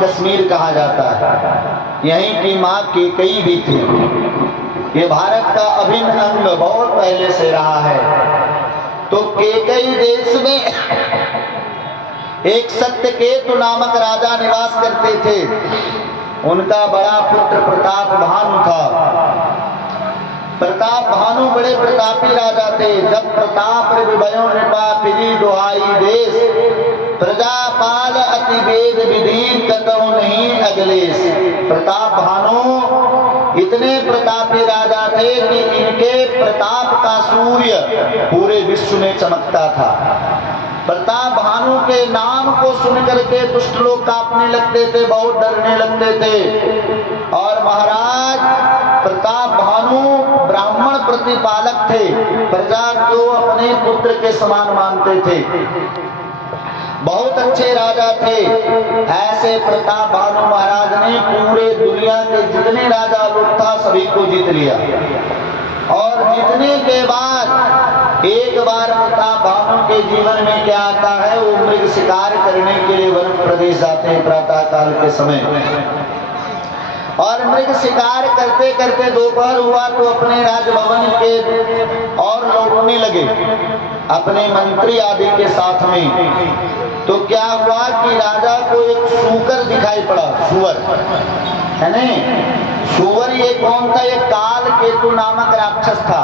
कश्मीर कहा जाता है। यहीं की माँ कैकेयी भी थी। ये भारत का अभिन्न अंग बहुत पहले से रहा है। तो कैकेयी देश में एक सत्यकेतु नामक राजा निवास करते थे। उनका बड़ा पुत्र प्रताप भानु था। प्रताप भानु बड़े प्रतापी राजा थे। जब प्रताप विभयो नृपा फिरी दुहाई देश, प्रजापाल अति वेद विधि कतहु नहीं अगलेश। प्रताप भानु इतने प्रतापी राजा थे कि इनके प्रताप का सूर्य पूरे विश्व में चमकता था। प्रताप भानु के नाम को सुन करके दुष्ट लोग कांपने लगते थे, बहुत डरने लगते थे। और महाराज प्रताप भानु ब्राह्मण प्रतिपालक थे, प्रजा को अपने पुत्र के समान मानते थे, बहुत अच्छे राजा थे। ऐसे प्रताप भानु महाराज ने पूरे दुनिया के जितने राजा लोग था सभी को जीत लिया। और जीतने के बाद एक बार प्रताप भानु के जीवन में क्या आता है, वो मृग शिकार करने के लिए वन प्रदेश जाते हैं प्रातः काल के समय। और मृग शिकार करते करते दोपहर हुआ तो अपने राजभवन के और लौटने लगे अपने मंत्री आदि के साथ में। तो क्या हुआ कि राजा को एक सूकर दिखाई पड़ा, सुअर है नहीं। सुअर ये कौन था? ये काल केतु नामक राक्षस था।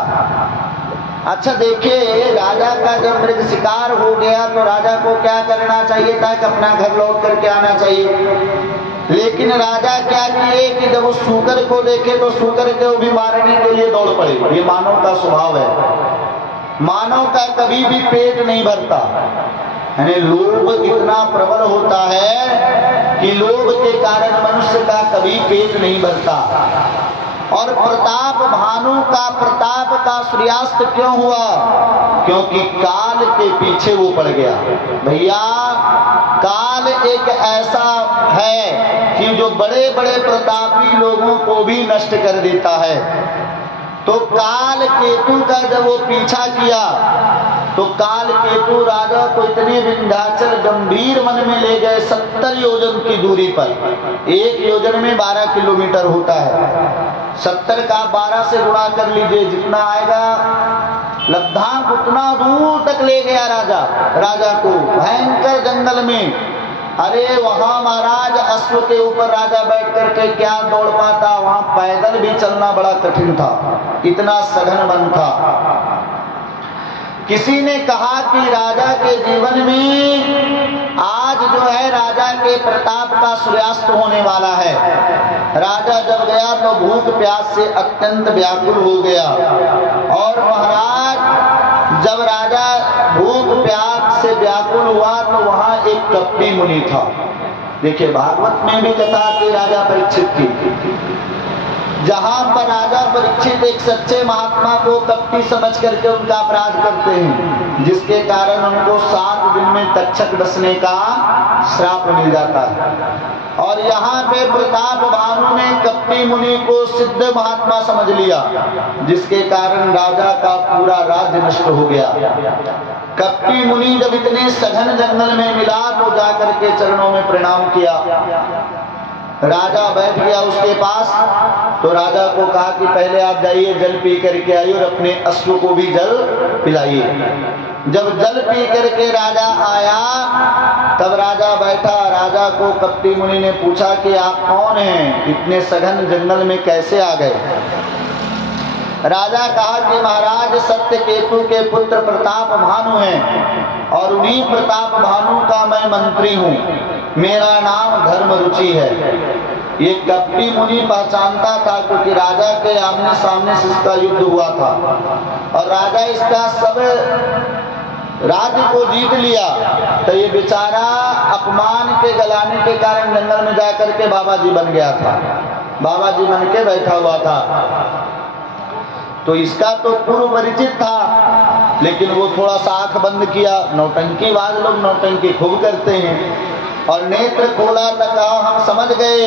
अच्छा देखिए, राजा का जब मृग शिकार हो गया तो राजा को क्या करना चाहिए था कि अपना घर लौट करके आना चाहिए। लेकिन राजा क्या किए कि जब उस सूकर को देखे तो सूकर को भी मारने के लिए दौड़ पड़े। ये मानव का स्वभाव है। मानव का कभी भी पेट नहीं भरता, यानी लोभ इतना प्रबल होता है कि लोभ के कारण मनुष्य का कभी पेट नहीं भरता। और प्रताप भानु का प्रताप का सूर्यास्त क्यों हुआ? क्योंकि काल के पीछे वो पड़ गया। भैया काल एक ऐसा है कि जो बड़े बड़े प्रतापी लोगों को भी नष्ट कर देता है। तो काल केतु का जब वो पीछा किया तो काल केतु राजा को इतने विंध्याचल गंभीर वन में ले गए, 70 योजन की दूरी पर। एक योजन में 12 किलोमीटर होता है। 70 का 12 से गुणा कर लीजिए, जितना आएगा लद्दाख उतना दूर तक ले गया राजा को भयंकर जंगल में। अरे वहां महाराज अश्व के ऊपर राजा बैठ करके क्या दौड़ पाता, वहां पैदल भी चलना बड़ा कठिन था, इतना सघन वन था। किसी ने कहा कि राजा के जीवन में आज जो है राजा के प्रताप का सूर्यास्त होने वाला है। राजा जब गया तो भूख प्यास से अत्यंत व्याकुल हो गया। और महाराज जब राजा भूख प्यास से व्याकुल हुआ तो वहां एक कपटी मुनि था। देखिए भागवत में भी कथा कि राजा परीक्षित की, जहां पर राजा परीक्षित एक सच्चे महात्मा को कपटी समझ करके उनका अपराध करते हैं, जिसके कारण उनको 7 दिन में तक्षक डसने का श्राप मिल जाता है। और यहाँ पे प्रताप भानु ने कपटी मुनि को सिद्ध महात्मा समझ लिया, जिसके कारण राजा का पूरा राज्य नष्ट हो गया। कपटी मुनि जब इतने सघन जंगल में मिला तो जाकर के चरणों में प्रणाम किया। राजा बैठ गया उसके पास, तो राजा को कहा कि पहले आप जाइए जल पी करके आइए और अपने अश्व को भी जल पिलाइए। जब जल पी करके राजा आया तब राजा बैठा। राजा को कपटी मुनि ने पूछा कि आप कौन हैं, इतने सघन जंगल में कैसे आ गए? राजा कहा कि महाराज सत्यकेतु के पुत्र प्रताप भानु हैं और उन्हीं प्रताप भानु का मैं मंत्री हूँ, मेरा नाम धर्म रुचि है। ये कपटी मुनि पहचानता था, क्योंकि राजा के आमने सामने से इसका युद्ध हुआ था और राजा इसका सब राज्य को जीत लिया। तो ये बेचारा अपमान के गलाने के कारण जंगल में जाकर के बाबा जी बन गया था, बाबा जी बन के बैठा हुआ था। तो इसका तो पूर्व परिचित था, लेकिन वो थोड़ा सा आंख बंद किया। नौटंकीबाज लोग नौटंकी खूब करते हैं। और नेत्र खोला तो कहा, हम समझ गए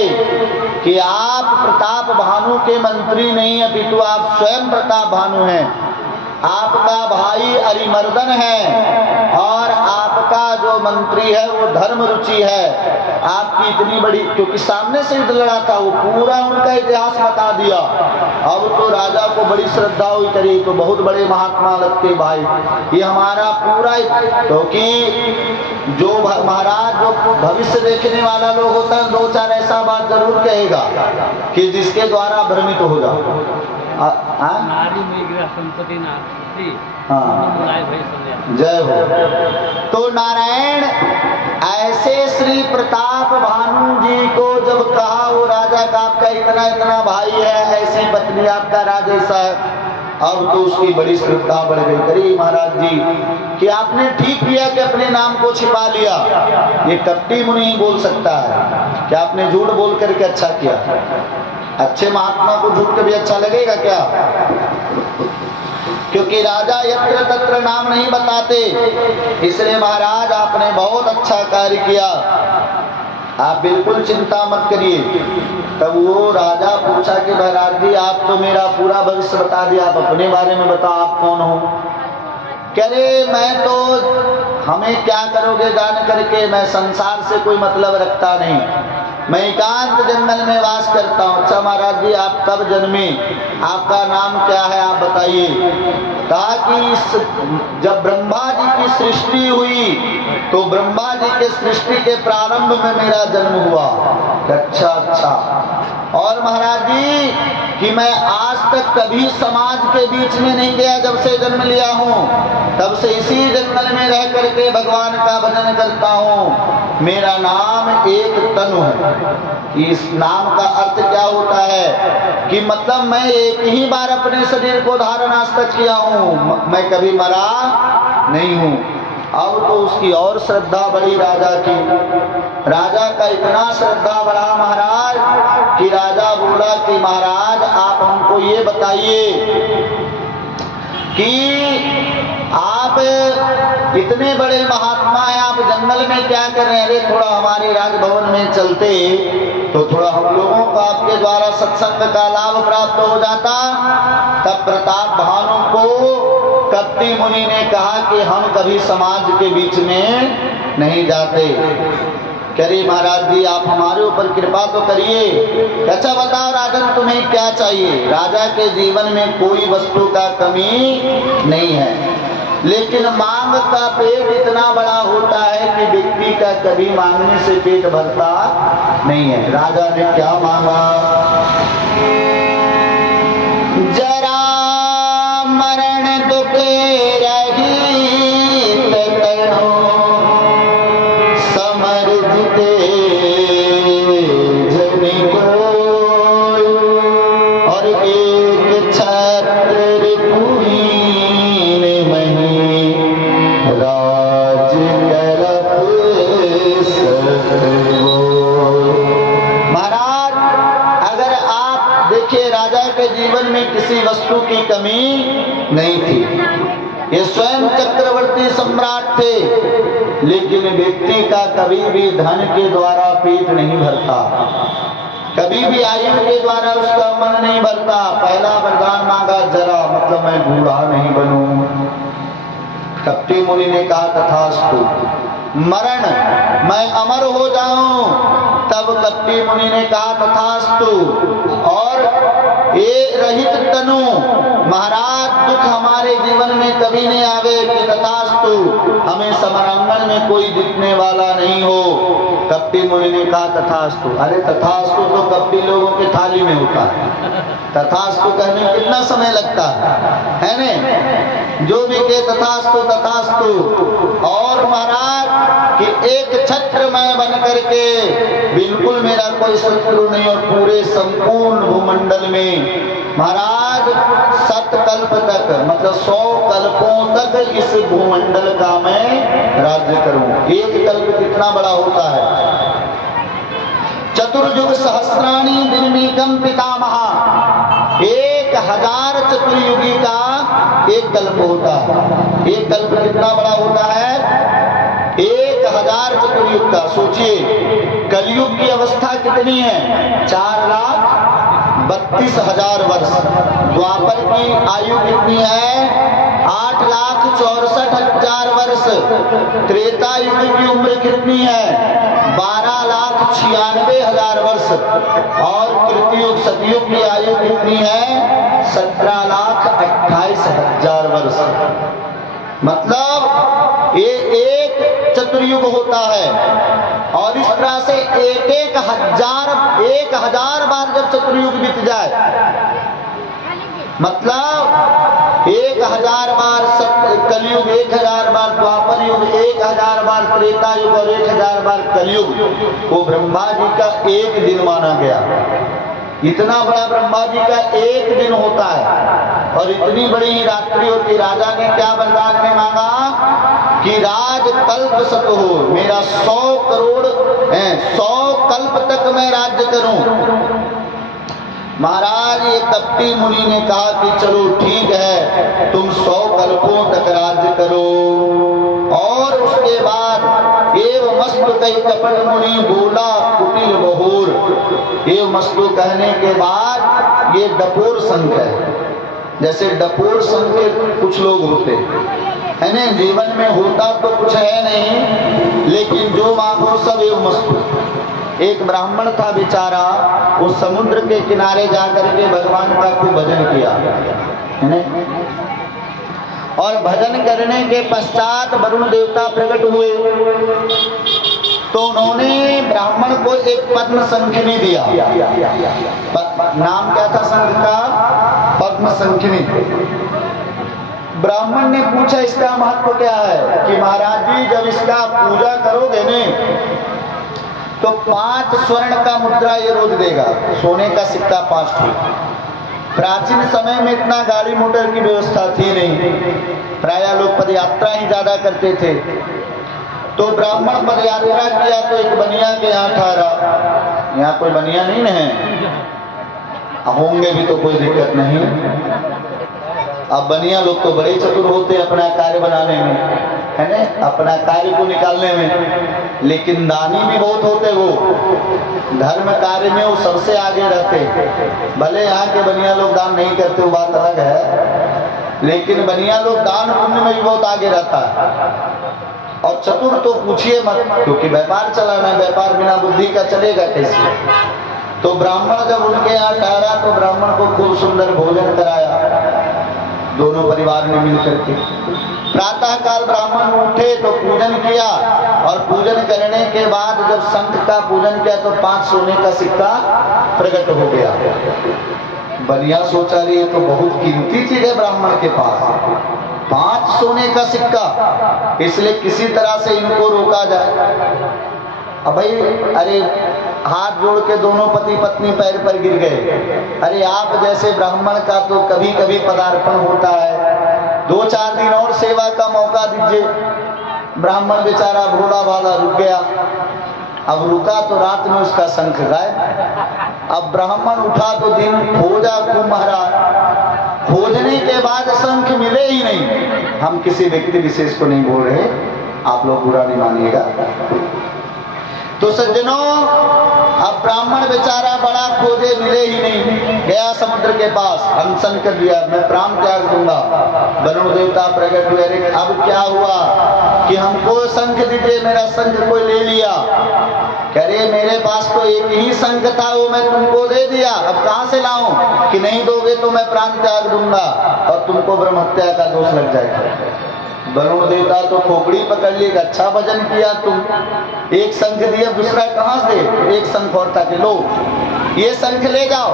कि आप प्रताप भानु के मंत्री नहीं, अपितु आप स्वयं प्रताप भानु हैं। आपका भाई अरिमर्दन है और आपका जो मंत्री है वो धर्म रुचि है। आपकी इतनी बड़ी, क्योंकि सामने से युद्ध लड़ा था, वो पूरा उनका इतिहास बता दिया। अब तो राजा को बड़ी श्रद्धा हुई, करी तो बहुत बड़े महात्मा लगते भाई, ये हमारा पूरा, क्योंकि जो महाराज जो भविष्य देखने वाला लोग होता है, दो चार ऐसा बात जरूर कहेगा कि जिसके द्वारा भ्रमित हो जाओ। जय हो। तो नारायण ऐसे श्री प्रताप भानु जी को जब कहा, वो राजा का आपका इतना इतना भाई है, ऐसी पत्नी आपका राजेश है, अब तो उसकी बड़ी श्रद्धा बढ़ गई। करी महाराज जी कि आपने ठीक किया कि अपने नाम को छिपा लिया। ये कपटी मुनि ही बोल सकता है कि आपने झूठ बोल करके अच्छा किया। अच्छे महात्मा को झूठ कभी अच्छा लगेगा क्या? क्योंकि राजा यत्र तत्र नाम नहीं बताते, इसलिए महाराज आपने बहुत अच्छा कार्य किया, आप बिल्कुल चिंता मत करिए। तब वो राजा पूछा कि महाराज जी आप तो मेरा पूरा भविष्य बता दिया, आप अपने बारे में बताओ, आप कौन हो? कह रहे मैं तो, हमें क्या करोगे जान करके, मैं संसार से कोई मतलब रखता नहीं, मैं एकांत जंगल में वास करता हूँ। अच्छा महाराज जी आप कब जन्मे, आपका नाम क्या है, आप बताइए। कहा कि जब ब्रह्मा जी की सृष्टि हुई तो ब्रह्मा जी के सृष्टि के प्रारंभ में मेरा जन्म हुआ। अच्छा अच्छा। और महाराज जी कि मैं आज तक कभी समाज के बीच में नहीं गया, जब से जन्म लिया हूँ तब से इसी जंगल में रह करके भगवान का भजन करता हूँ। मेरा नाम एक तनु है। इस नाम का अर्थ क्या होता है कि मतलब मैं एक ही बार अपने शरीर को धारण आज तक किया हूँ, मैं कभी मरा नहीं हूँ। अब तो उसकी और श्रद्धा बढ़ी राजा की। राजा का इतना श्रद्धा बढ़ा महाराज कि राजा बोला कि महाराज आप हमको ये बताइए कि आप इतने बड़े महात्मा हैं, आप जंगल में क्या कर रहे हैं? अरे थोड़ा हमारे राजभवन में चलते तो थोड़ा हम लोगों को आपके द्वारा सत्संग का लाभ प्राप्त हो जाता। तब प्रताप भानु को कपटी मुनि ने कहा कि हम कभी समाज के बीच में नहीं जाते। करिए महाराज जी आप हमारे ऊपर कृपा तो करिए। अच्छा बताओ राजन तुम्हें क्या चाहिए? राजा के जीवन में कोई वस्तु का कमी नहीं है, लेकिन मांग का पेट इतना बड़ा होता है कि व्यक्ति का कभी मांगने से पेट भरता नहीं है। राजा ने क्या मांगा? जरा मरण दुख रहित तनो समर्जिते जन कोय, और एक छत्र कुलीन मही राज करत सतवो। महाराज अगर आप देखिए राजा के जीवन में किसी वस्तु की कमी नहीं थी, ये स्वयं चक्रवर्ती सम्राट थे, लेकिन व्यक्ति का कभी भी धन के द्वारा पेट नहीं भरता, कभी भी आयु के द्वारा उसका मन नहीं भरता। पहला वरदान मांगा जरा, मतलब मैं बूढ़ा नहीं बनूं। कपटी मुनि ने कहा तथास्तु। मरण मैं अमर हो जाऊं, तब कपटी मुनि ने कहा तथास्तु। और ये रहित तनु महाराज दुख हमारे जीवन में कभी नहीं आवे कि तथास्तु, हमें समरांगण में कोई जीतने वाला नहीं हो। कपटी मुनि ने कहा तथास्तु। अरे तथास्तु तो कपटी लोगों की थाली में होता है, तथास्तु कहने में कितना समय लगता है ने? जो भी के तथास्तु तथास्तु। और महाराज कि एक छत्र मैं बन करके, बिल्कुल मेरा कोई शत्रु नहीं, और पूरे संपूर्ण भूमंडल में महाराज 7 कल्प तक, मतलब 100 कल्पों तक इस भूमंडल का मैं राज्य करूं। एक कल्प कितना बड़ा होता है? चतुर्युग सहस्राणी दिनमीकम पितामहा। 1000 चतुर्युगी का एक कल्प होता है। एक कल्प कितना बड़ा होता है? 1000 चतुर्युग का। सोचिए कलयुग की अवस्था कितनी है? 4,32,000 वर्ष। द्वापर की आयु कितनी है? 8,64,000 वर्ष। त्रेता युग की उम्र कितनी है? 12,96,000 वर्ष। और कृतयुग सतयुग की आयु कितनी है? 17,28,000 वर्ष। मतलब ये एक चतुर्युग होता है। और इस तरह से 1000 बार जब चतुर्युग बीत जाए, मतलब 1000 बार कलयुग, 1000 बार द्वापर युग, 1000 बार त्रेता युग और 1000 बार कलयुग, वो ब्रह्मा जी का एक दिन माना गया। इतना बड़ा ब्रह्मा जी का एक दिन होता है और इतनी बड़ी ही रात्रि होती। राजा ने क्या वरदान में मांगा कि राज कल्प सत हो, मेरा 100 करोड़ 100 कल्प तक मैं राज्य करूं। महाराज ये कपटी मुनि ने कहा कि चलो ठीक है, तुम 100 कल्पों तक राज्य करो। और उसके बाद एव मस्तु कही कपट मुनि बोला कुटिल बहोर। एव मस्तु कहने के बाद ये डपोर संख है। जैसे डपोर संख के कुछ लोग होते है ना, जीवन में होता तो कुछ है नहीं, लेकिन जो मांगो सब एव मस्तु। एक ब्राह्मण था बेचारा, वो समुद्र के किनारे जाकर के भगवान का खूब भजन किया है ना? और भजन करने के पश्चात वरुण देवता प्रकट हुए तो उन्होंने ब्राह्मण को एक पद्म संखिनी दिया। नाम क्या था संख का? पद्म संखिनी। ब्राह्मण ने पूछा इसका महत्व क्या है? कि महाराज जी जब इसका पूजा करोगे ने तो 5 स्वर्ण का मुद्रा ये रोज देगा, सोने का सिक्का 5 ठीक। प्राचीन समय में इतना गाड़ी मोटर की व्यवस्था थी नहीं, प्रायः लोग पदयात्रा ही ज्यादा करते थे। तो ब्राह्मण पदयात्रा किया तो एक बनिया के यहाँ ठहरा। यहाँ कोई बनिया नहीं है, होंगे भी तो कोई दिक्कत नहीं। अब बनिया लोग तो बड़े चतुर होते अपना कार्य बनाने में, है ना, अपना कार्य को निकालने में। लेकिन दानी भी बहुत होते, वो धर्म कार्य में वो सबसे आगे रहते। भले यहाँ के बनिया लोग दान नहीं करते, वो बात अलग है, लेकिन बनिया लोग दान पुण्य में भी बहुत आगे रहता है। और चतुर तो पूछिए मत, क्योंकि व्यापार चलाना है, व्यापार बिना बुद्धि का चलेगा कैसे? तो ब्राह्मण जब उनके यहाँ ठहरा तो ब्राह्मण को खूब सुंदर भोजन कराया, दोनों परिवार ने मिलकर के। प्रातः काल ब्राह्मण उठे तो पूजन किया, और पूजन करने के बाद जब शंख का पूजन किया तो 5 सोने का सिक्का प्रकट हो गया। बनिया सोचा ये तो बहुत कीमती चीज है ब्राह्मण के पास, 5 सोने का सिक्का, इसलिए किसी तरह से इनको रोका जाए। अब भाई अरे हाथ जोड़ के दोनों पति पत्नी पैर पर गिर गए। अरे आप जैसे ब्राह्मण का तो कभी कभी पदार्पण होता है, 2-4 दिन और सेवा का मौका दीजिए। ब्राह्मण बेचारा भोला भाला रुक गया। अब रुका तो रात में उसका शंख गायब। अब ब्राह्मण उठा तो दिन खोजा खूब महाराज, खोजने के बाद शंख मिले ही नहीं। हम किसी व्यक्ति विशेष को नहीं बोल रहे, आप लोग बुरा नहीं मानिएगा। तो सज्जनों, अब ब्राह्मण बेचारा बड़ा खोजे, मिले ही नहीं। गया समुद्र के पास, अनशन कर दिया, मैं प्राण त्याग दूंगा। वरुण देवता प्रकट हुए, अरे अब क्या हुआ कि हमको शंख दीजिए, मेरा शंख कोई ले लिया। कह रहे मेरे पास तो एक ही शंख था, वो मैं तुमको दे दिया, अब कहाँ से लाऊं? कि नहीं दोगे तो मैं प्राण त्याग दूंगा और तुमको ब्रह्म हत्या का दोष लग जाएगा। वरुण देवता तो खोपड़ी पकड़ ली, अच्छा भजन किया तुम, एक शंख दिया, दूसरा कहां से? एक शंख और था कि लो ये शंख ले जाओ।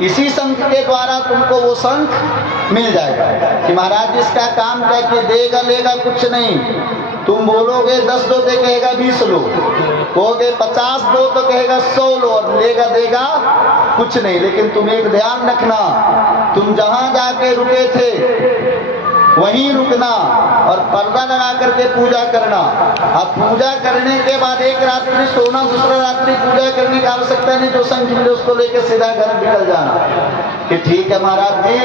इसी शंख के द्वारा तुमको वो शंख मिल जाएगा कि महाराज इसका काम क्या कि देगा लेगा कुछ नहीं। तुम बोलोगे 10 दो दे, कहेगा 20 लो, कहोगे 50 दो तो कहेगा 100 लो, और लेगा देगा कुछ नहीं। लेकिन तुम एक ध्यान रखना, तुम जहां जाके रुके थे वहीं रुकना और पर्दा लगा करके पूजा करना। अब पूजा करने के बाद एक रात्रि सोना, दूसरा रात्रि पूजा करने की आवश्यकता नहीं। जो शंख मिले उसको लेकर सीधा घर निकल जाना कि ठीक है महाराज जी।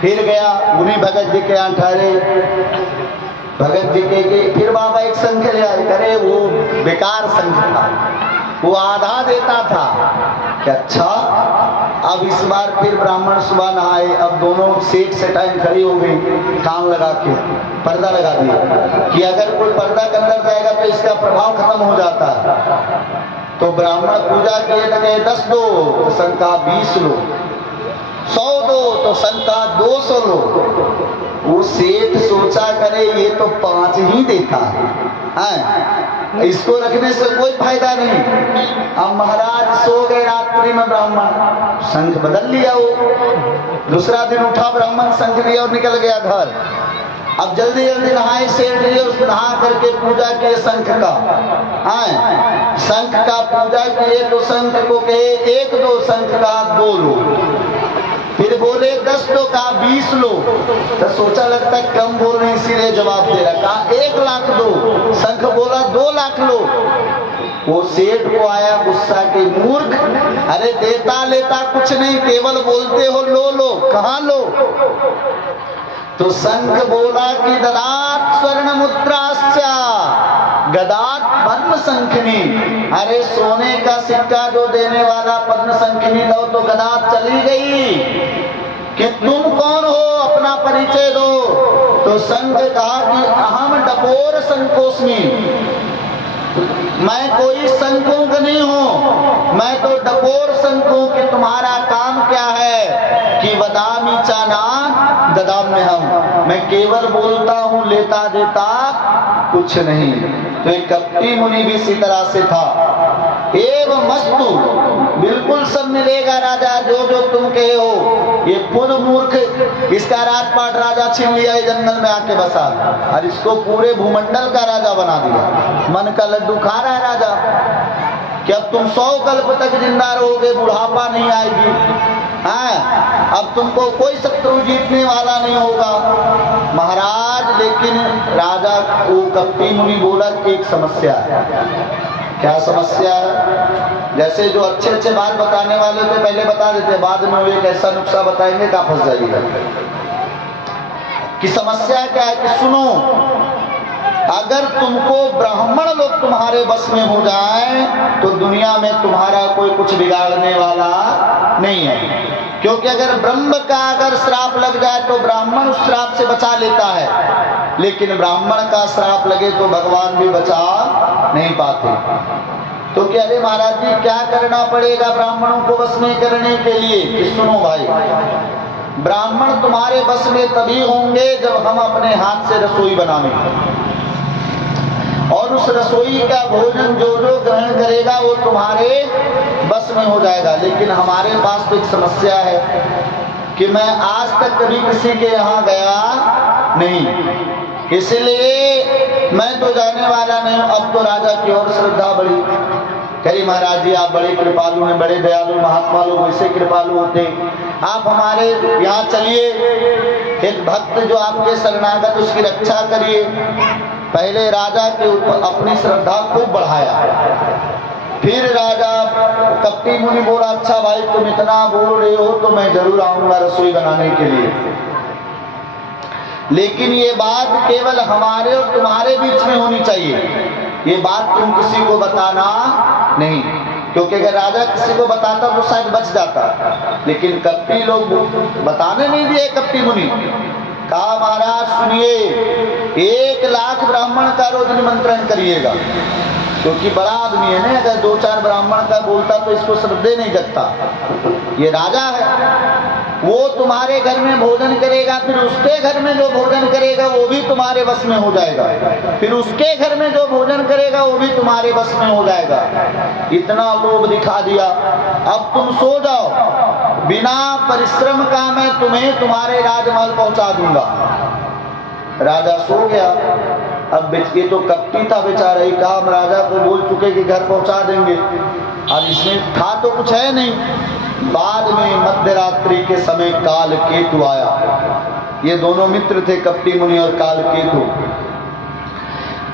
फिर गया उन्हीं भगत जी के यहाँ ठहरे, भगत जी के फिर बाबा एक शंख ले आए। करे वो बेकार शंख था, वो आधा देता था कि अच्छा। अब इस बार फिर ब्राह्मण सुबह नहाए, अब दोनों सेठ सेठाइन खड़ी हो गई, कान लगा के पर्दा लगा दिया कि अगर कोई पर्दा के अंदर जाएगा तो इसका प्रभाव खत्म हो जाता है। तो ब्राह्मण पूजा किए तो कहे 10 दो, तो शंका 20 लो, 100 दो, तो शंका 200 लो। वो सेठ सोचा करे ये तो 5 ही देता है, इसको रखने से कोई फायदा नहीं। अब महाराज सो गए रात्रि में, ब्राह्मण शंख बदल लिया। वो दूसरा दिन उठा ब्राह्मण, शंख लिया और निकल गया घर। अब जल्दी जल्दी नहाए सेठ लिए, उस नहा करके पूजा किए शंख का। शंख का पूजा किए तो शंख को कहे 1 दो, शंख का 2 लो। फिर बोले 10 दो, कहा 20 लो। तो सोचा लगता कम बोल रहे इसीलिए जवाब दे रहा, कहा 1 लाख दो, शंख बोला 2 लाख लो। वो सेठ को आया गुस्सा के मूर्ख, अरे देता लेता कुछ नहीं, केवल बोलते हो लो लो, कहाँ लो। तो शंख बोला कि ददात स्वर्ण मुद्रास्या गदात पद्म शंखनी। अरे सोने का सिक्का जो देने वाला पद्म शंखनी दो, तो गदा चली गई कि तुम कौन हो, अपना परिचय दो। तो शंख कहा कि अहम डपोर शंकोस्मि, मैं कोई शंखों नहीं हूं, मैं तो डपोर शंख हूं। कि तुम्हारा काम क्या है कि वदामी चाना ददाम में हम, मैं केवल बोलता हूं, लेता देता कुछ नहीं। तो एक कपटी मुनि भी इसी तरह से था। एवं मस्तु, बिल्कुल सब मिलेगा राजा, जो जो तुम कहे हो। ये खुद मूर्ख, इसका राजपाट राजा छीन लिया, जंगल में आके बसा और इसको पूरे भूमंडल का राजा बना दिया। मन का लड्डू खा रहा है राजा कि अब तुम 100 कल्प तक जिंदा रहोगे, बुढ़ापा नहीं आएगी। अब तुमको कोई शत्रु जीतने वाला नहीं होगा महाराज। लेकिन राजा वो कपटी मुनि बोला एक समस्या है। क्या समस्या है? जैसे जो अच्छे अच्छे बात बताने वाले थे पहले बता देते, बाद में वो एक ऐसा नुस्खा बताएंगे का फंस जाएगा। कि समस्या क्या है कि सुनो, अगर तुमको ब्राह्मण लोग तुम्हारे बस में हो जाए तो दुनिया में तुम्हारा कोई कुछ बिगाड़ने वाला नहीं है। क्योंकि अगर ब्रह्म का अगर श्राप लग जाए तो ब्राह्मण उस श्राप से बचा लेता है, लेकिन ब्राह्मण का श्राप लगे तो भगवान भी बचा नहीं पाते। तो क्या अरे महाराज जी क्या करना पड़ेगा ब्राह्मणों को बस में करने के लिए? कि सुनो भाई, ब्राह्मण तुम्हारे बस में तभी होंगे जब हम अपने हाथ से रसोई बनाएंगे, और उस रसोई का भोजन जो जो ग्रहण करेगा वो तुम्हारे बस में हो जाएगा। लेकिन हमारे पास तो एक समस्या है कि मैं आज तक कभी किसी के यहाँ गया नहीं, इसलिए मैं तो जाने वाला नहीं हूँ। अब तो राजा की और श्रद्धा बढ़ी, कही महाराज जी आप बड़े कृपालु हैं, बड़े दयालु, महात्मा लोग वैसे कृपालु होते, आप हमारे यहाँ चलिए, एक भक्त जो आपके शरणागत उसकी रक्षा करिए। पहले राजा के ऊपर अपनी श्रद्धा खूब बढ़ाया। फिर राजा कपटी मुनि बोला अच्छा भाई तुम इतना बोल रहे हो तो मैं जरूर आऊंगा रसोई बनाने के लिए, लेकिन ये बात केवल हमारे और तुम्हारे बीच में होनी चाहिए, ये बात तुम किसी को बताना नहीं। क्योंकि अगर राजा किसी को बताता तो शायद बच जाता, लेकिन कपटी लोग बताने नहीं दिए। कपटी मुनि कहा महाराज सुनिए, 1 लाख ब्राह्मण का रोज निमंत्रण करिएगा, क्योंकि बड़ा आदमी है ना, अगर 2-4 ब्राह्मण का बोलता तो इसको श्रद्धे नहीं जगता, ये राजा है। वो तुम्हारे घर में भोजन करेगा, फिर उसके घर में जो भोजन करेगा वो भी तुम्हारे बस में हो जाएगा, फिर उसके घर में जो भोजन करेगा वो भी तुम्हारे बस में हो जाएगा। इतना लोभ दिखा दिया, अब तुम सो जाओ, बिना परिश्रम का मैं तुम्हें तुम्हारे राजमहल पहुंचा दूंगा। राजा सो गया। अब ये तो कपटी था बेचारा, ही कहा हम राजा को बोल चुके कि घर पहुंचा देंगे, और इसमें था तो कुछ है नहीं। बाद में मध्य रात्रि के समय काल केतु आया। ये दोनों मित्र थे, कपटी मुनि और काल केतु।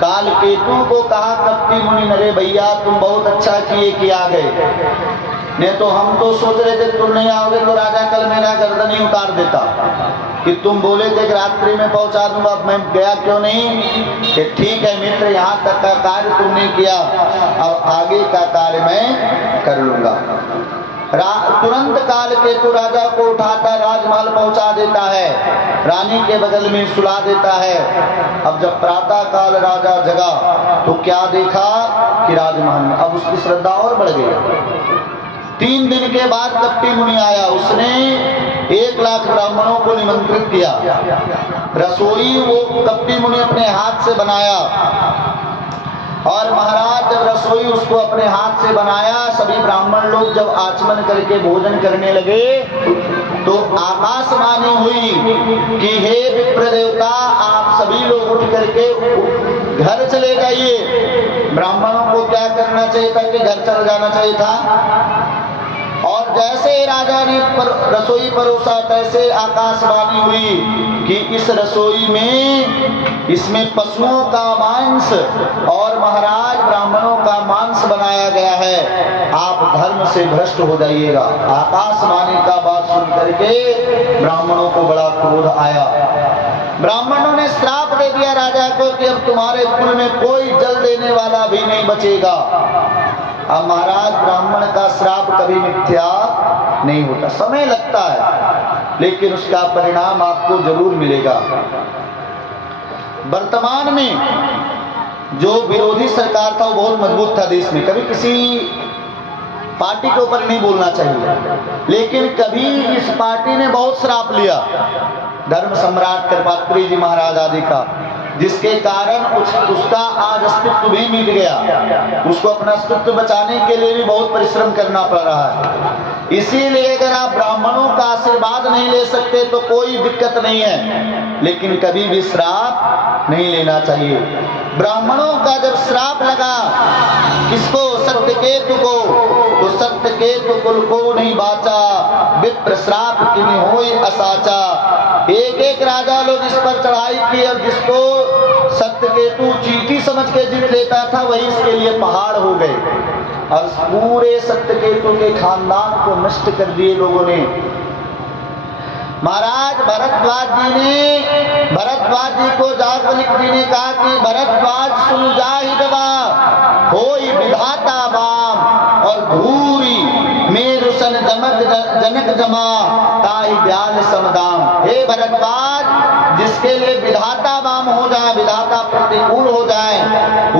काल केतु को कहा कपटी मुनि, अरे भैया तुम बहुत अच्छा किए कि आ गए, नहीं तो हम तो सोच रहे थे तुम नहीं आओगे तो राजा कल मेरा गर्दन ही उतार देता, कि तुम बोले थे कि रात्रि में पहुंचा दूंगा, अब मैं गया क्यों नहीं। कि ठीक है मित्र, यहाँ तक का कार्य तुमने किया, अब आगे का कार्य मैं कर लूंगा। तुरंत काल केतु राजा को उठाता राजमहल पहुंचा देता है, रानी के बगल में सुला देता है। अब जब प्रातः काल राजा जगा तो क्या देखा कि राजमहल में, अब उसकी श्रद्धा और बढ़ गई। 3 दिन के बाद कपटी मुनि आया, उसने 1 लाख ब्राह्मणों को निमंत्रित किया। रसोई वो कपटी मुनि अपने हाथ से बनाया, और महाराज जब रसोई उसको अपने हाथ से बनाया, सभी ब्राह्मण लोग जब आचमन करके भोजन करने लगे तो आकाशवाणी हुई कि हे विप्र देवता, आप सभी लोग उठ करके घर चले जाइए। ब्राह्मणों को क्या करना चाहिए था कि घर चल जाना चाहिए था। और जैसे राजा ने रसोई परोसा, तैसे आकाशवाणी हुई कि इस रसोई में, इसमें पशुओं का मांस और महाराज ब्राह्मणों का मांस बनाया गया है, आप धर्म से भ्रष्ट हो जाइएगा। आकाशवाणी का बात सुन करके ब्राह्मणों को बड़ा क्रोध आया। ब्राह्मणों ने श्राप दे दिया राजा को कि अब तुम्हारे कुल में कोई जल देने वाला भी नहीं बचेगा। अब महाराज ब्राह्मण का श्राप कभी मिथ्या नहीं होता, समय लगता है लेकिन उसका परिणाम आपको जरूर मिलेगा। वर्तमान में जो विरोधी सरकार था वो बहुत मजबूत था देश में, कभी किसी पार्टी के ऊपर नहीं बोलना चाहिए, लेकिन कभी इस पार्टी ने बहुत श्राप लिया, धर्म सम्राट कृपात्री जी महाराज आदि का, जिसके कारण उसका आज अस्तित्व भी मिट गया। उसको अपना अस्तित्व बचाने के लिए भी बहुत परिश्रम करना पड़ रहा है। इसीलिए अगर आप ब्राह्मणों का आशीर्वाद नहीं ले सकते तो कोई दिक्कत नहीं है, लेकिन कभी भी श्राप नहीं लेना चाहिए। ब्राह्मणों का जब श्राप लगा, किसको? सत्यकेतु को, तो सत्यकेतु कुल को नहीं बाचा, विप्र श्राप किन्हीं होई असाचा। एक एक राजा लोग इस पर चढ़ाई की, और जिसको सत्यकेतु चींटी समझ के जीत लेता था वही इसके लिए पहाड़ हो गए, और पूरे सत्यकेतु के खानदान को नष्ट कर दिए लोगों ने। महाराज भरद्वाज जी को जागवलिक जी ने कहा कि भरद्वाज सुन जाहि दवा, होई विधाता बाम, और धूरी मेरु सन जनक जमा, ताहि दयाल समदाम। हे भरद्वाज, जिसके लिए विधाता बाम हो जाए, विधाता प्रतिकूल हो जाए,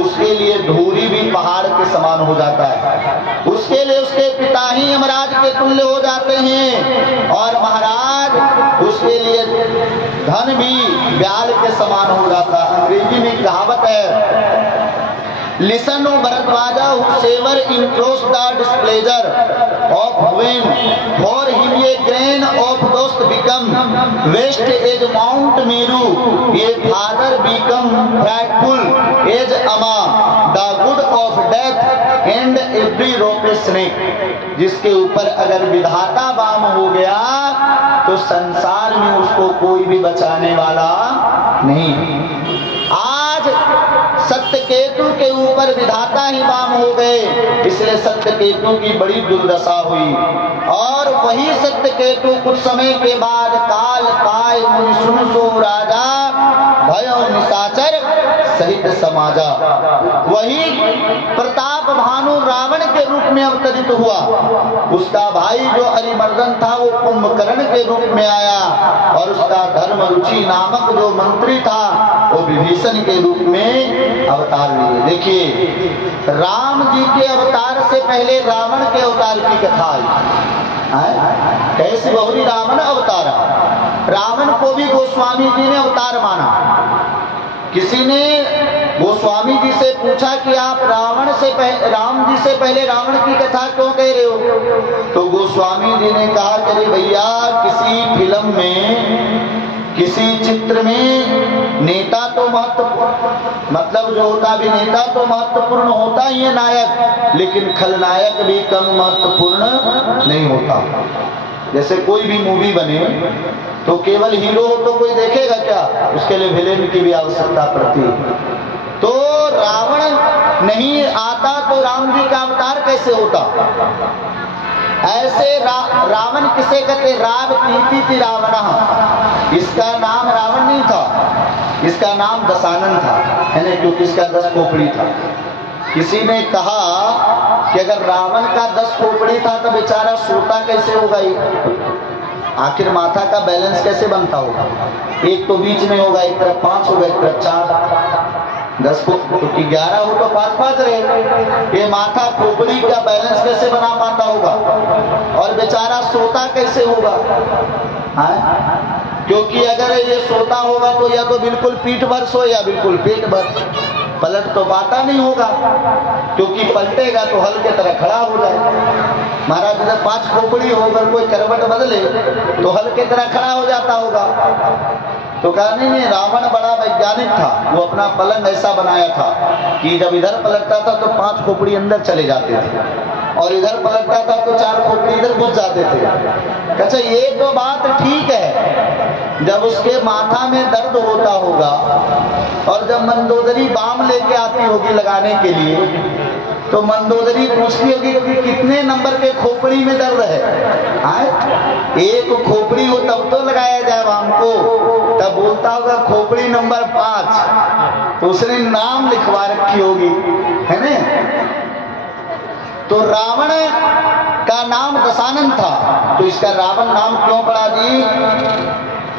उसके लिए धूरी भी पहाड़ के समान हो जाता है, उसके लिए उसके पिता ही यमराज के तुल्य हो जाते हैं, और महाराज उसके लिए धन भी ब्याल के समान हो जाता है। अंग्रेजी में कहावत है, Listen, O Bharadwaja, whosoever intrudes the displeasure of heaven, for him a grain of dust become waste as Mount Meru, a father become frightful as Ama, the good of death and every rope snake। जिसके ऊपर अगर विधाता balm हो गया तो संसार में उसको कोई भी बचाने वाला नहीं। आज सत्यकेतु के ऊपर विधाता ही बाम हो गए, इसलिए सत्यकेतु की बड़ी दुर्दशा हुई। और वही सत्यकेतु कुछ समय के बाद काल पाय मुनि सुन सो राजा, भयो निशाचर सहित समाजा। वही प्रताप भानु रावण के रूप में अवतरित हुआ। उसका भाई जो अरिमर्दन था वो कुंभकर्ण के रूप में आया, और उसका धर्म रुचि नामक जो मंत्री था वो विभीषण के रूप में अवतार लिए। देखिए, राम जी के अवतार से पहले रावण के अवतार की कथा आई। कैसे बहुरी रावण अवतारा। रावण को भी गोस्वामी जी ने अवतार माना। किसी ने गोस्वामी जी से पूछा कि आप राम जी से पहले रावण की कथा क्यों कह रहे हो? तो गोस्वामी जी ने कहा कि अरे भैया, किसी फिल्म में, किसी चित्र में नेता तो महत्वपूर्ण, मतलब जो होता भी नेता तो महत्वपूर्ण होता ही है नायक, लेकिन खलनायक भी कम महत्वपूर्ण नहीं होता। जैसे कोई भी मूवी बने तो केवल हीरो हो तो कोई देखेगा क्या? उसके लिए विलेन की भी आवश्यकता पड़ती है। तो रावण नहीं आता तो राम जी का अवतार कैसे होता? ऐसे रावण किसे कहते? राव तीति रावण। इसका नाम रावण नहीं था, इसका नाम दशानन था, है ना, क्योंकि इसका 10 खोपड़ी था। किसी ने कहा कि अगर रावण का 10 खोपड़ी था तो बेचारा सोता कैसे होगा? आखिर माथा का बैलेंस कैसे बनता होगा? एक तो बीच में होगा, एक तरफ 5 होगा, एक तरफ 4, 10 क्योंकि 11 हो तो 5-5 रहे। ये माथा खोपड़ी का बैलेंस कैसे बना पाता होगा? और बेचारा सोता कैसे होगा? क्योंकि अगर ये सोता होगा तो या तो बिल्कुल पीठ भर सो या बिल्कुल पेट भर, पलट तो पाता नहीं होगा, क्योंकि पलटेगा तो हल के तरह खड़ा हो जाए। महाराज इधर 5 खोपड़ी होकर कोई करवट बदले तो हल के तरह खड़ा हो जाता होगा। तो कहा नहीं, रावण बड़ा वैज्ञानिक था, वो अपना पलंग ऐसा बनाया था कि जब इधर पलटता था तो 5 खोपड़ी अंदर चले जाते थे, और इधर पलटता था तो 4 खोपड़ी इधर घुस जाते थे। अच्छा, ये तो बात ठीक है, जब उसके माथा में दर्द होता होगा और जब मंदोदरी बाम लेके आती होगी लगाने के लिए, तो मंदोदरी पूछती होगी कि कितने नंबर के खोपड़ी में दर्द है? एक खोपड़ी हो तब तो लगाया जाए बाम को। तब बोलता होगा खोपड़ी नंबर 5, तो उसने नाम लिखवा रखी होगी, है ना। तो रावण का नाम दशानन था, तो इसका रावण नाम क्यों पड़ा जी?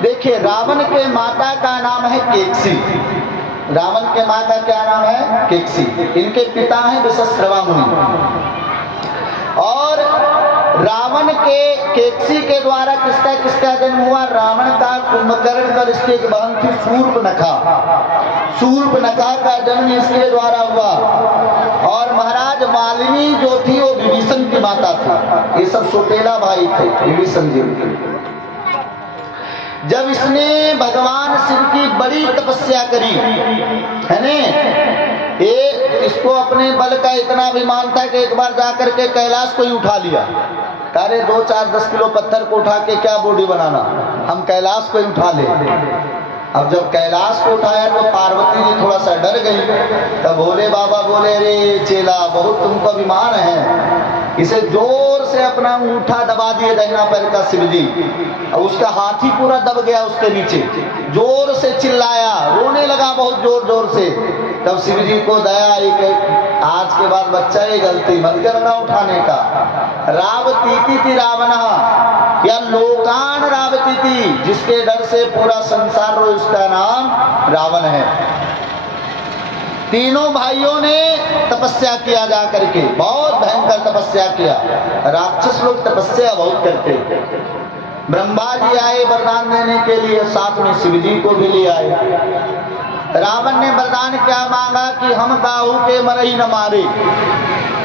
देखिए, रावण के माता का नाम है केकसी। रावण के माँ का क्या नाम है? केकसी। इनके पिता हैं विश्रवा मुनि। और रावण के केकसी के द्वारा किसका जन्म हुआ? रावण का कुंभकर्ण और इसकी एक बहन थी शूर्पणखा। शूर्पणखा का जन्म इसके द्वारा हुआ। और महाराज मालिनी जो थी वो विभीषण की माता थी। ये सब सोतेला भाई थे विभीषण जी। जब इसने भगवान शिव की बड़ी तपस्या करी, है ने, इसको अपने बल का इतना अभिमान था कि एक बार जाकर के कैलाश को ही उठा लिया। अरे 2-4-10 किलो पत्थर को उठा के क्या बॉडी बनाना, हम कैलाश को ही उठा ले। अब जब कैलाश को उठाया तो पार्वती जी थोड़ा सा डर गई। तब भोले बाबा बोले, रे चेला, बहुत तुमको अभिमान है। इसे जोर से अपना अंगूठा दबा दिए दाहिना पैर का शिव जी, और उसका हाथी पूरा दब गया उसके नीचे। जोर से चिल्लाया, रोने लगा बहुत जोर जोर से। तब शिव जी को दया आई कि आज के बाद बच्चा ये गलती मत करना उठाने का। रावती थी रावण, या लोकान रावती थी, जिसके डर से पूरा संसार रो, उसका नाम रावण है। तीनों भाइयों ने तपस्या किया जा करके, बहुत भयंकर तपस्या किया। राक्षस लोग तपस्या बहुत करते। ब्रह्मा जी आए वरदान देने के लिए, साथ में शिव जी को भी ले आए। रावण ने वरदान क्या मांगा कि हम काहू के मरही न मारे।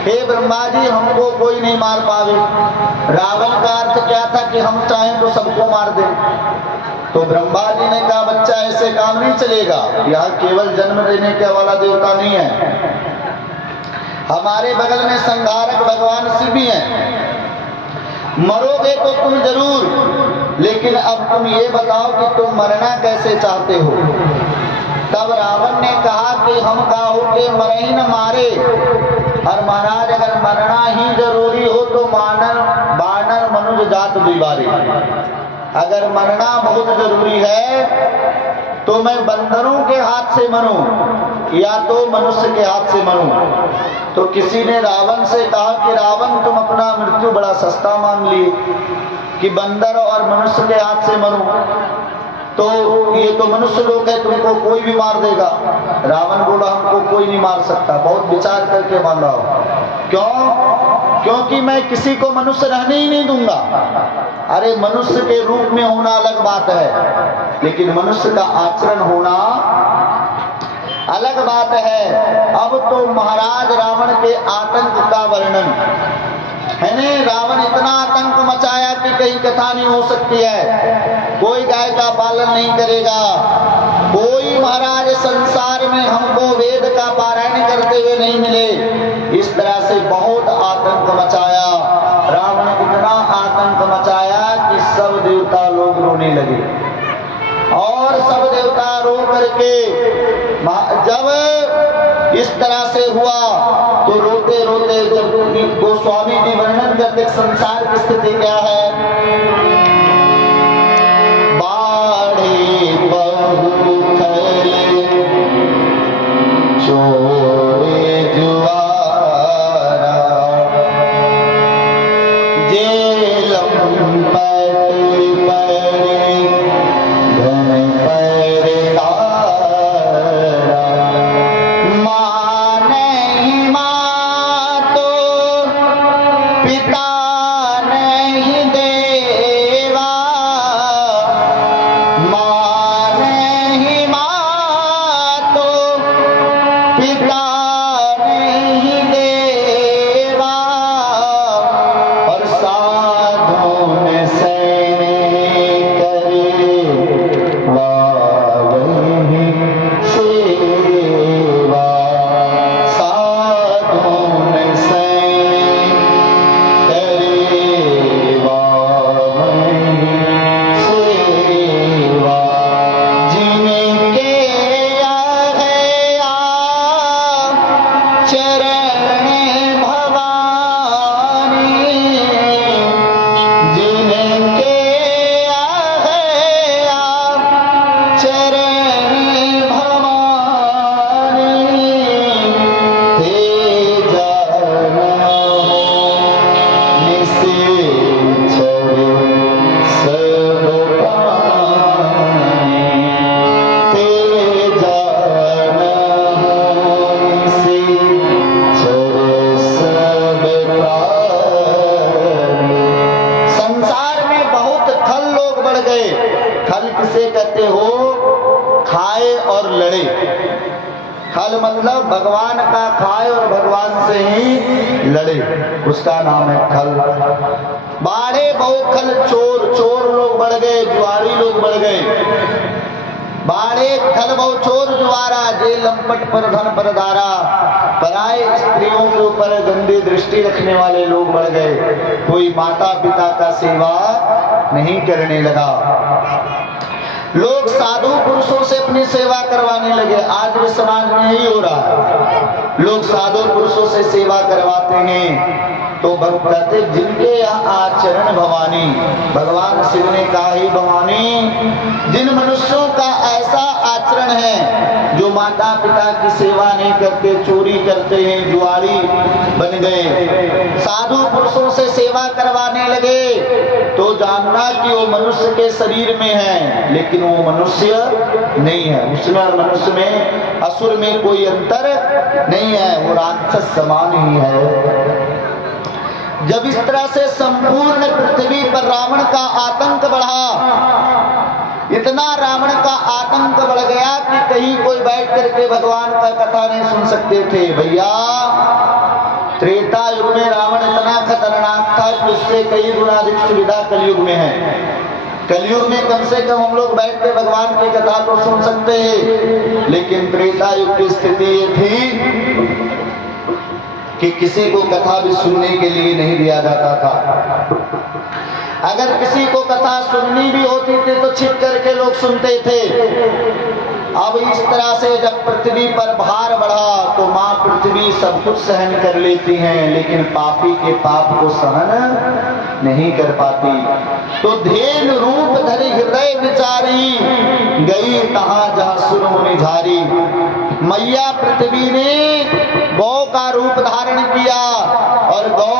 हे ब्रह्मा जी, हमको कोई नहीं मार पावे। रावण का अर्थ क्या था कि हम चाहें तो सबको मार दें। तो ब्रह्मा जी ने कहा, बच्चा ऐसे काम नहीं चलेगा, यहाँ केवल जन्म देने के वाला देवता नहीं है, हमारे बगल में संहारक भगवान शिव भी हैं। मरोगे तो तुम जरूर, लेकिन अब तुम ये बताओ कि तुम मरना कैसे चाहते हो। तब रावण ने कहा कि हम काहू के मरे ही न मारे। और महाराज, अगर मरना ही जरूरी हो तो बानर मनुष्य जात द्विबारे। अगर मरना बहुत जरूरी है तो मैं बंदरों के हाथ से मरूं या तो मनुष्य के हाथ से मरूं। तो किसी ने रावण से कहा कि रावण, तुम अपना मृत्यु बड़ा सस्ता मान लिए कि बंदर और मनुष्य के हाथ से मरूं। तो ये तो मनुष्य लोग है, तुमको कोई भी मार देगा। रावण बोला हमको कोई नहीं मार सकता, बहुत विचार करके मान रहा हूं। क्यों? क्योंकि मैं किसी को मनुष्य रहने ही नहीं दूंगा। अरे मनुष्य के रूप में होना अलग बात है, लेकिन मनुष्य का आचरण होना अलग बात है। अब तो महाराज रावण के आतंक का वर्णन है ने। रावण इतना आतंक मचाया कि कहीं कथा नहीं हो सकती है। कोई गाय का पालन नहीं करेगा, कोई महाराज संसार में हमको वेद का पारायण करते हुए नहीं मिले। इस तरह से बहुत आतंक मचाया रावण, इतना आतंक मचाया कि सब देवता लोग रोने लगे। और सब देवता रो करके जब इस तरह से हुआ तो रोते रोते, जब गोस्वामी जी वर्णन करते संसार की स्थिति क्या है। बाढ़े बहुखल चोरे जुआरा, जेलम पट परे धन पर तारा, माँ नहीं माँ तो पिता नहीं देवा, माँ नहीं माँ तो पिता नहीं देवा, और साधु ने सैने करे वावहि सेवा, साधु ने सैने करे वावहि सेवा, जिनके चरण भवानी, जिनके चरण भवानी, हे जान हो निश्चर सब प्राणी, ते जान हो निश्चर सब प्राणी। संसार में बहुत खल लोग बढ़ गए। खल किसे कहते हो? खाए और लड़े। खल मतलब भगवान का खाए और भगवान से ही लड़े, उसका नाम है खल। बाड़े बहुखल चोर, चोर लोग बढ़ गए, जुआरी लोग बढ़ गए। बाड़े खल बहु चोर जुआरा, जे लंपट पर धन पर धारा, पराए स्त्रियों के ऊपर गंदी दृष्टि रखने वाले लोग बढ़ गए। कोई माता पिता का सेवा नहीं करने लगा। लोग साधु पुरुषों से अपनी सेवा करवाने लगे। आज भी समाज में यही हो रहा है। लोग साधु पुरुषों से सेवा करवाते हैं तो कहते जिनके यहाँ आचरण भवानी, भगवान शिव ने कहा ही भवानी, जिन मनुष्यों का ऐसा आचरण है जो माता पिता की सेवा नहीं करते, चोरी करते हैं, जुआरी बन गए, साधु पुरुषों से सेवा करवाने लगे, तो जानना कि वो मनुष्य के शरीर में है, लेकिन वो मनुष्य नहीं है। उसमें और मनुष्य में, असुर में कोई अंतर नहीं है, वो राक्षस समान ही है। जब इस तरह से संपूर्ण पृथ्वी पर रावण का आतंक बढ़ा, इतना रावण का आतंक बढ़ गया कि कहीं कोई बैठ करके भगवान का कथा नहीं सुन सकते थे। भैया त्रेता युग में रावण इतना खतरनाक था कि उससे कई गुना अधिक सुविधा कलयुग में है। कलयुग में कम से कम हम लोग बैठ के भगवान की कथा को सुन सकते हैं, लेकिन त्रेता युग की स्थिति ये थी कि किसी को कथा भी सुनने के लिए नहीं दिया जाता था। अगर किसी को कथा सुननी भी होती थी तो छिप करके लोग सुनते थे। अब इस तरह से जब पृथ्वी पर भार बढ़ा तो माँ पृथ्वी सब कुछ सहन कर लेती हैं, लेकिन पापी के पाप को सहन नहीं कर पाती। तो धेन रूप धरि हृदय विचारी, गई तहाँ जहाँ सुर मुनि झारी। मैया पृथ्वी ने गौ का रूप धारण किया और गौ